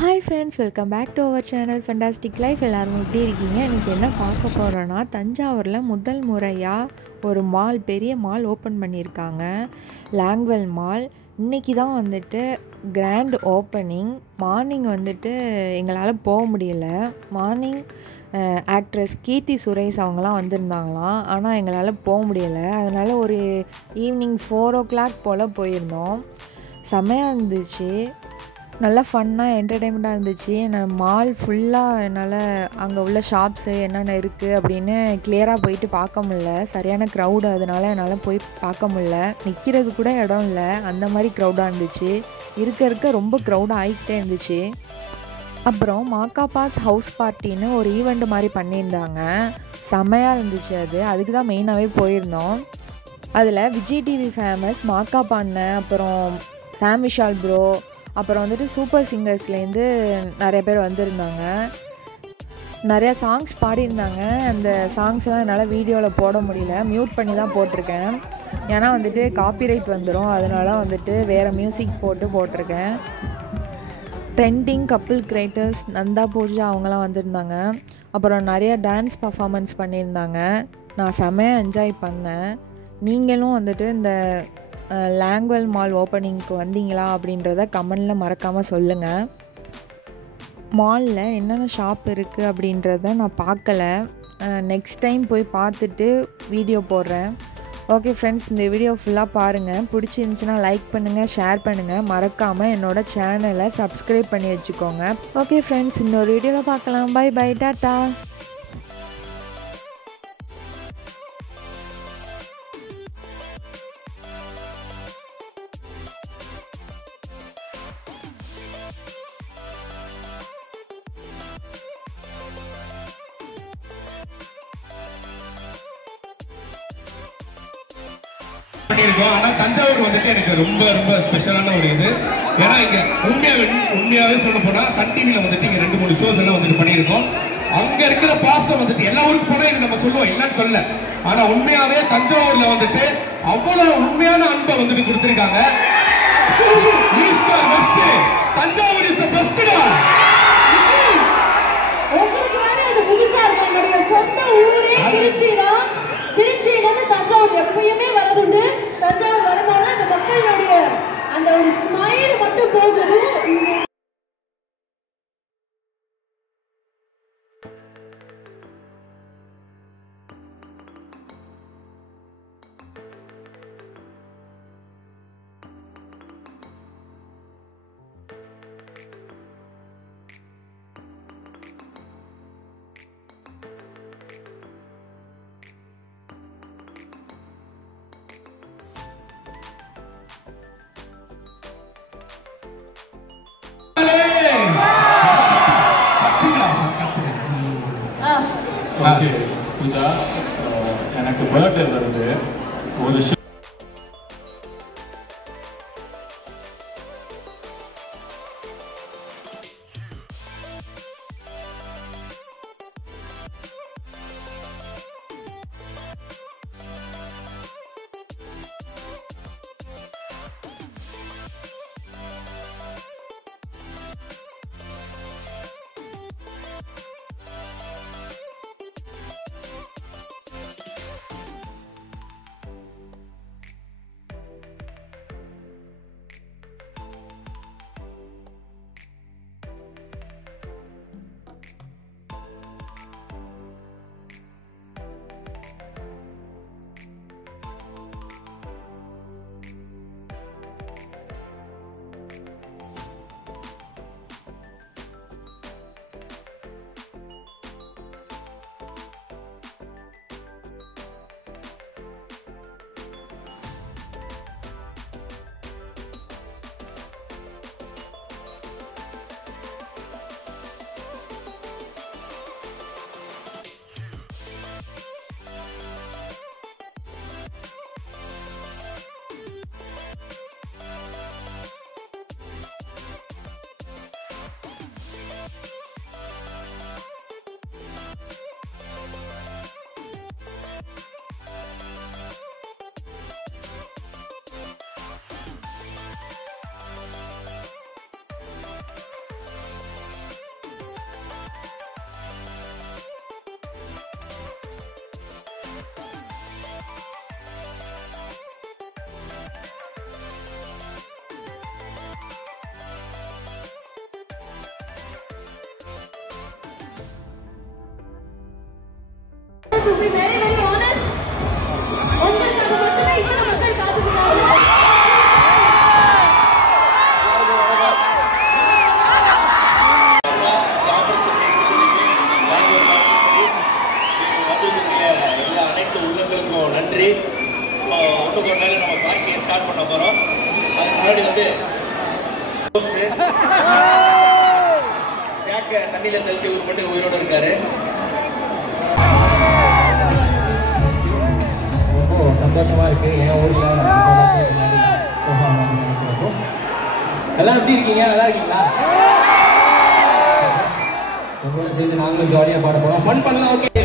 Hi friends, welcome back to our channel fantastic life. எல்லோரும் எப்படி இருக்கீங்க? இன்றைக்கி என்ன பார்க்க போகிறோன்னா, தஞ்சாவூரில் முதல் முறையாக ஒரு மால், பெரிய மால் ஓப்பன் பண்ணியிருக்காங்க, லாங்வெல் மால். இன்றைக்கி தான் வந்துட்டு கிராண்ட் ஓப்பனிங். மார்னிங் வந்துட்டு எங்களால் போக முடியல. மார்னிங் ஆக்ட்ரஸ் கீர்த்தி சுரேஷ் அவங்களாம் வந்திருந்தாங்களாம். ஆனால் எங்களால் போக முடியலை. அதனால் ஒரு ஈவினிங் 4 o'clock போல் போயிருந்தோம். செம்மையாக இருந்துச்சு, நல்லா ஃபன்னாக என்டர்டெயின்மெண்ட்டாக இருந்துச்சு. நான் மால் ஃபுல்லாக என்னால் அங்கே உள்ள ஷாப்ஸு என்னென்ன இருக்குது அப்படின்னு கிளியராக போயிட்டு பார்க்க முடில. சரியான க்ரௌடு, அதனால் என்னால் போய் பார்க்க முடில. நிற்கிறது கூட இடம் இல்லை, அந்த மாதிரி க்ரௌடாக இருந்துச்சு. இருக்க ரொம்ப க்ரௌடாக ஆகிக்கிட்டே இருந்துச்சு. அப்புறம் மாக்காபாஸ் ஹவுஸ் பார்ட்டின்னு ஒரு ஈவெண்ட் மாதிரி பண்ணியிருந்தாங்க. செம்மையாக இருந்துச்சு. அதுக்கு தான் மெயினாகவே போயிருந்தோம். அதில் விஜய் டிவி ஃபேமஸ் மாக்காப்பா அண்ணன், அப்புறம் சாம் விஷால் ப்ரோ, அப்புறம் வந்துட்டு சூப்பர் சிங்கர்ஸ்லேருந்து நிறைய பேர் வந்திருந்தாங்க. நிறையா சாங்ஸ் பாடியிருந்தாங்க. அந்த சாங்ஸ்லாம் என்னால் வீடியோவில் போட முடியல, மியூட் பண்ணி தான் போட்டிருக்கேன். ஏன்னா வந்துட்டு காப்பிரைட் வந்துடும், அதனால வந்துட்டு வேறு மியூசிக் போட்டிருக்கேன். Trending couple creators Nandha Pooja அவங்களாம் வந்திருந்தாங்க. அப்புறம் நிறையா டான்ஸ் பர்ஃபார்மன்ஸ் பண்ணியிருந்தாங்க. நான் செம்மையாக என்ஜாய் பண்ணேன். நீங்களும் வந்துட்டு இந்த லாங்வெல் மால் ஓப்பனிங்க்கு வந்தீங்களா அப்படின்றத கமெண்டில் மறக்காமல் சொல்லுங்கள். மாலில் என்னென்ன ஷாப் இருக்குது அப்படின்றத நான் பார்க்கல. நெக்ஸ்ட் டைம் போய் பார்த்துட்டு வீடியோ போடுறேன். ஓகே ஃப்ரெண்ட்ஸ், இந்த வீடியோ ஃபுல்லாக பாருங்கள். பிடிச்சிருந்துச்சின்னா லைக் பண்ணுங்கள், ஷேர் பண்ணுங்கள். மறக்காமல் என்னோடய சேனலை சப்ஸ்கிரைப் பண்ணி வச்சுக்கோங்க. ஓகே ஃப்ரெண்ட்ஸ், இன்னொரு வீடியோவில் பார்க்கலாம். பை பை, டாட்டா. ஆனா தஞ்சாவூர் வந்துட்டு எனக்கு ரொம்ப ரொம்ப ஸ்பெஷலான ஒரு இது. ஏன்னா இங்க உண்மையாவே சொல்ல போனா சன் டிவில வந்துட்டு இங்க 2-3 ஷோஸ் எல்லாம் வந்துட்டு பண்ணியிருக்கோம். அங்க இருக்கிற பாசம் வந்துட்டு எல்லா ஊருக்கு போனா இது நம்ம சொல்லுவோம், இல்லன்னு சொல்ல. ஆனா உண்மையாவே தஞ்சாவூர்ல வந்துட்டு அவ்வளவு உண்மையான அன்பை வந்துட்டு கொடுத்திருக்காங்க. தஞ்சாவூர் இஸ் தி பெஸ்ட்டா. உங்களுக்கு வேற இது புதுசா இருக்கு. என்னுடைய சொந்த ஊரே திருச்சி தான். திருச்சியில இருந்து தஞ்சாவூர் எப்பயுமே வரதுண்டு. தஞ்சாவூர் வரும்போது அந்த மக்களுடைய அந்த ஒரு ஸ்மைல் மட்டும் போகுதும் இங்க. ஓகே பூஜா, எனக்கு பர்த்டே வருது. ஒரு தண்ணியில தள்ளி ஒரு மட்டும் உயிரோட இருக்காரு. ரொம்ப சந்தோஷமா இருக்கு. என் ஊர்ல எல்லாம் எப்படி இருக்கீங்க? நல்லா இருக்கீங்களா? உங்களோட சேர்ந்து நாங்களும் ஜாலியாக பாட போகிறோம். ஃபன் பண்ணலாம். ஓகே.